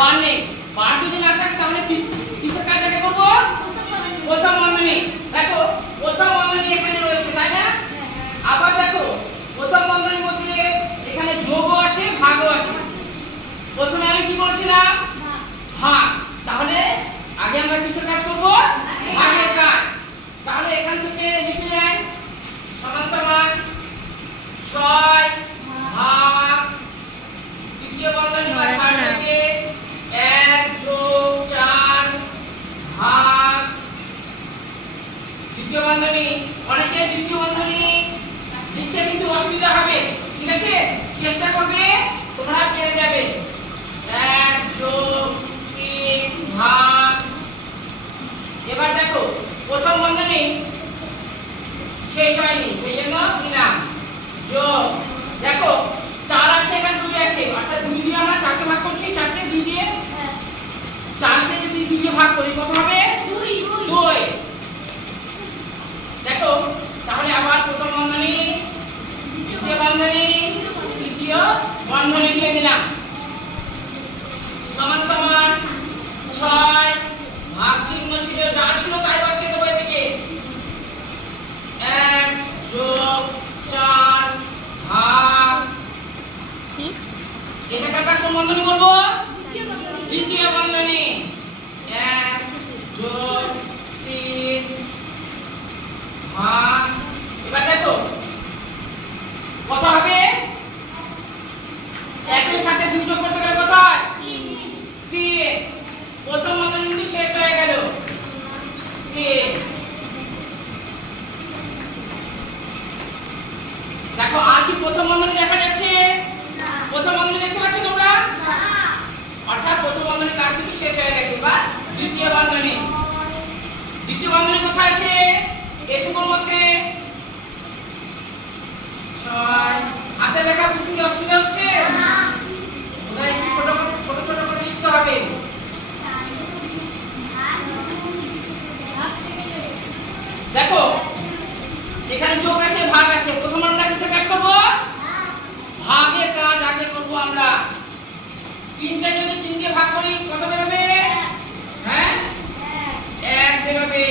বার নেই। বার যদি না থাকে তাহলে কিসের কাজ আগে করব? প্রথম বন্ধনী। দেখো প্রথম বন্ধনী এখানে রয়েছে, তাই না? আবার দেখো প্রথম বন্ধনীর মধ্যে এখানে যোগও আছে, ভাগও আছে। প্রথমে আমি কি বলেছিলাম? ভাগ। তাহলে আগে আমরা কিসের কাজ করব? ভাগের কাজ। তাহলে এখান থেকে লিখে যাই সমান সমান 6 ভাগ দ্বিতীয় বন্ধনী বা 4 থেকে 1 যোগ 4 ভাগ দ্বিতীয় বন্ধনী। অনেকে দ্বিতীয় বন্ধনী লিখতে কিন্তু অসুবিধা হবে, ঠিক আছে? চেষ্টা করবে তোমরা পেরে যাবে। 1 যোগ 3 ভাগ। এবার দেখো প্রথম বন্ধনী শেষ হয়নি, সেই জন্য দিলাম যোগ। দেখো 4 আছে, এখানে 2 আছে, অর্থাৎ 2 দিয়ে আমরা 4 কে ভাগ করছি। 4 কে 2 দিয়ে 4 কে যদি 2 দিয়ে ভাগ করি কত হবে? 2। দেখো তাহলে আবার প্রথম বন্ধনী, দ্বিতীয় বন্ধনী, তৃতীয় বন্ধনী দিয়ে দিলাম সমান সমান 6 ভাগ চিহ্ন ছিল, যা ছিল তাই বসিয়ে দেবো এদিকে। 1 যোগ 4 ভাগ এটাকে আমরা কোন বন্ধনী বলবো? দ্বিতীয় বন্ধনী। 1 যোগ 3 ভাগ। এবার দেখো কত হবে? 1 এর সাথে 2 যোগ করতে গেলে কত হয়? 3। প্রথম বন্ধনী কিন্তু শেষ হয়ে গেল। 3। দেখো আর কি প্রথম বন্ধনী দেখা যাচ্ছে? না। প্রথম বন্ধনী দেখতে পাচ্ছ তোমরা? না। অর্থাৎ প্রথম বন্ধনীর কাজ কিন্তু শেষ হয়ে গেছে। এবার দ্বিতীয় বন্ধনী। দ্বিতীয় বন্ধনী কোথায় আছে? এটুকুর মধ্যে 6। হাতে লেখা বুঝতে কি অসুবিধা হচ্ছে? না। ওটা একটু ছোট ছোট করে লিখতে হবে। দেখো এখানে যোগ আছে, ভাগ আছে। প্রথম আমরা কিসের কাজ করব? ভাগের কাজ আগে করব আমরা। 3 কে যদি 3 দিয়ে ভাগ করি কত বেরোবে? হ্যাঁ 1 বেরোবে।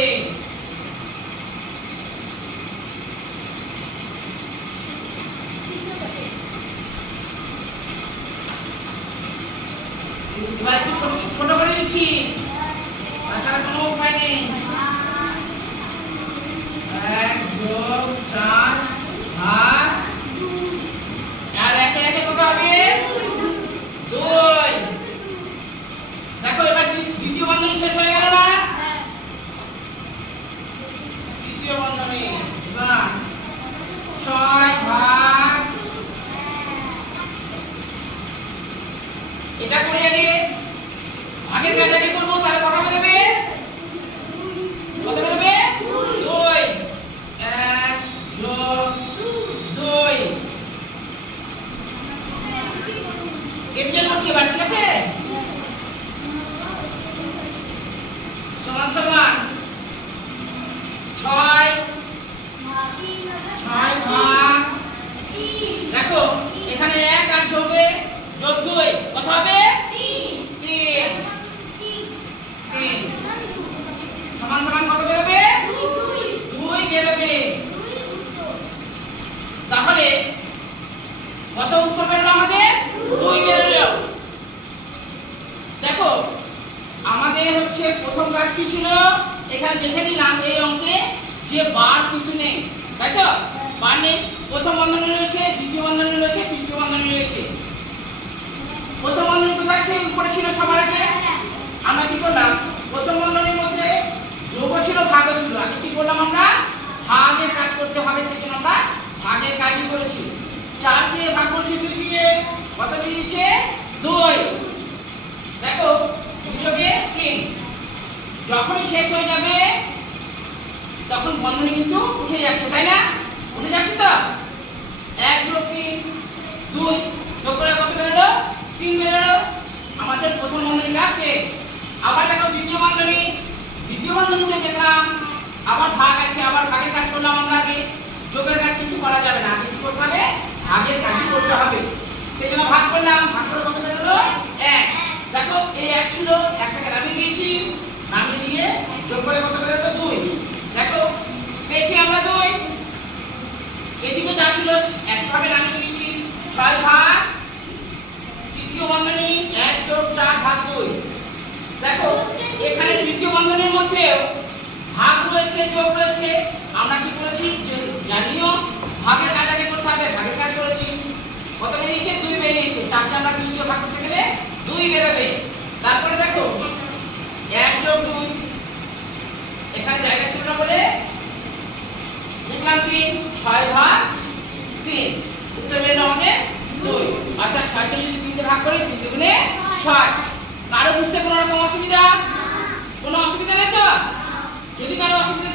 এবার একটু ছোট করে দিচ্ছি, তাছাড়া কোনো উপায় নেই। 1 যোগ 4 ভাগ আর একে একে কত হবে? 2। দেখো এবার দ্বিতীয় বন্ধনী শেষ হয়ে গেল না? তৃতীয় বন্ধনী। এবার 6 ভাগ এটা করে আগে ভাগের কাজ আগে করবো, তাহলে কত বেরোবে? কত বেরোবে? 2। 1 যোগ 2 এদিকে করছি এবার, ঠিক আছে? সমান সমান 6 ভাগ। দেখো এখানে 1 আর যোগে যোগ 2 কত হবে? 3। সমান সমান কত বেরোবে? 2 বেরোবে। তাহলে কত উত্তর বেরোলো আমাদের? 2 বেরোলো। দেখো আমাদের হচ্ছে প্রথম কাজ কি ছিল? এখানে দেখে নিলাম এই অঙ্কে যে বার কিন্তু নেই, তাই তো? বার নেই। প্রথম বন্ধনী রয়েছে, দ্বিতীয় বন্ধনী রয়েছে, তৃতীয় বন্ধনী রয়েছে। প্রথম বন্ধনী কোথায় আছে? উপরে ছিল সবার আগে। আমরা কি করলাম? প্রথম বন্ধনীর মধ্যে যোগও ছিল, ভাগও ছিল। আগে কি করলাম আমরা? ভাগের কাজ করতে হবে, সেজন্য আমরা ভাগের কাজই করেছি। 4 দিয়ে ভাগ করছি 2 দিয়ে, কত বেরিয়েছে? 2। দেখো 2 যোগে 3। যখনই শেষ হয়ে যাবে তখন বন্ধনী কিন্তু উঠে যাচ্ছে, তাই না? উঠে যাচ্ছে তো? 1 যোগ 3 2 যোগ করে কত বেরোলো? 3 বেরোলো। আমাদের প্রথম বন্ধনী কাজ শেষ। আবার দেখো দ্বিতীয় বন্ধনী। দ্বিতীয় বন্ধনীতে দেখলাম আবার ভাগ আছে, আবার ভাগের কাজ করলাম আমরা আগে। যোগের কাজ কিন্তু করা যাবে না, আগে কি করতে হবে? ভাগের কাজ করতে হবে। সেজন্য ভাগ করলাম, ভাগ করে কত বেরোলো? 1। দেখো এই 1 ছিল, একটাকে নামিয়ে দিয়েছি, নামিয়ে দিয়ে যোগ করে কত বেরোলো 2। দেখো পেয়েছি আমরা 2। এদিকে যা ছিল একইভাবে নামিয়ে দিয়েছি, 6 ভাগ তৃতীয় বন্ধনী 1 যোগ 4 ভাগ 2। দেখো এখানে তৃতীয় বন্ধনীর মধ্যেও ভাগ রয়েছে, যোগ রয়েছে। আমরা কি করেছি, জানিও ভাগের কাজ আগে করতে হবে, ভাগের কাজ করেছি। কত বেরিয়েছে 2 বেরিয়েছে, 4কে আমরা তৃতীয় ভাগ করতে গেলে 2 বেরোবে। তারপরে দেখো